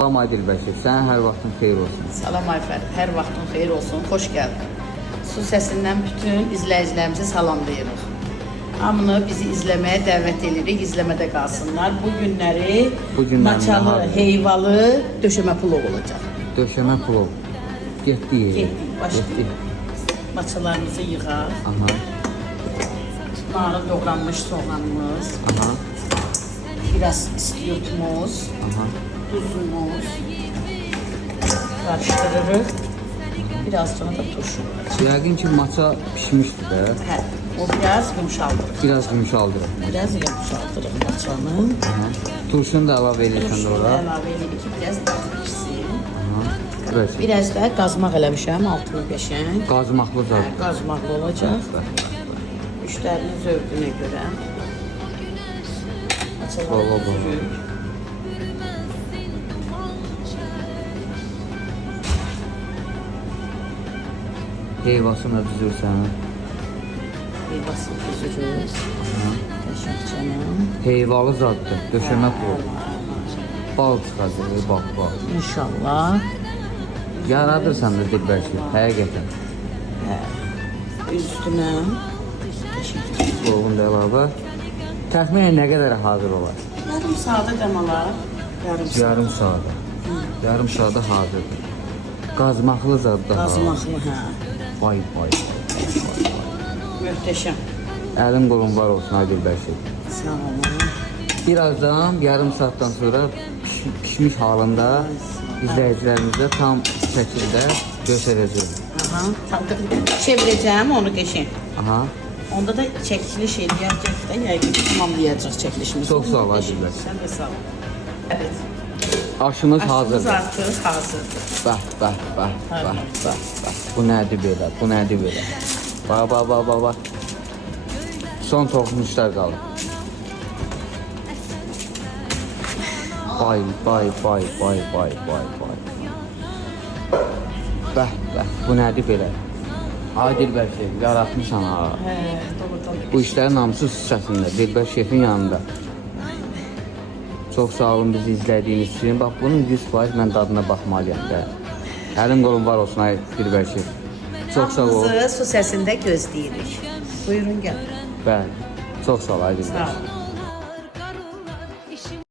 Salam Dilbəşir, sənin hər vaxtın xeyir olsun. Salam Ayfer, hər vaxtın xeyir olsun, xoş gəldin. Su səsindən bütün izləyicilərimizi salamlayırıq. Hamını bizi izləməyə dəvət edirik, izləmədə qalsınlar. Bu günləri maçalı, heyvalı döşəmə plov olacaq. Döşəmə plov. Getdik. Getdik, başlayıq. Maçalarımızı yığaq. Aha. Narı doğranmış soğanımız. Aha. Biraz istiyotumuz. Aha. Tuzumuz. Karıştırırıq. Biraz sonra da turşu. Yəqin ki, maça pişmişdir də. Hə, o biraz yumuşaldırıq. Biraz yumuşaldırıq. Biraz yumuşaldırıq maçanı. Aha. Turşunu da əlavə edirsən Turşunu ora. da əlavə edirik ki, biraz daha pişsin. Aha. Evet. Biraz da qazmaq eləmişəm, altını qəşəng. Qazmaqlı zad. Hə, qazmaqlı olacaq. Müştərinin zövqünə görə. Baba, baba. Heyvasını düzürsən. Heyvasını düzürüz. Qəşəng canım. Heyvalı zaddır. Döşəmə plov. Bal çıxacaq, bax, bax. İnşallah. Yaradırsan da Dilbəşir, həqiqətən. Üstünə. Plovun da əlavə. Təxminən nə qədər hazır olar? Yarım saata qamalar. Yarım saata. Yarım saata hazırdır. Qazmaqlı zaddır. Qazmaqlı, hə. Vay, vay. Möhtəşəm. Əlim qolun var olsun Dilbəşir. Sağ olun. Birazdan yarım saatdan sonra pişmiş halında izləyicilərimizə tam şəkildə göstərəcəyim. Aha. Çevirəcəm onu qəşəng. Aha. Onda da çəkiliş eləyəcək də, yəqin ki, tamamlayacaq çəkilişimizi. Çox sağ ol, Dilbəşir. Sən də sağ ol. Evet. Aşımız Aşımız hazırdır. artıq hazırdır. Bax, bax, bax, bax, bax, bax. Bu nədir belə, bu nədir belə. Bax, bax, bax, bax, bax. Son toxunuşlar qalır. Bay, bay, bay, bay, bay, bay, bay. Bax, bax, bu nədir belə. Ay Dilbəşir, yaratmışsan ha. Hə, doğrudan. Bu işlərin hamısı süsəsində, Dilbər şefin yanında. Çox sağ olun bizi izlədiyiniz üçün. Bax, bunun 100% mən dadına baxmalıyam da. Əlim qolum var olsun ay Dilbər şef. Çox sağ ol. Hamımızı su səsində gözləyirik. Buyurun gəl. Bəli, çox sağ ol ay Dilbər. Sağ ol.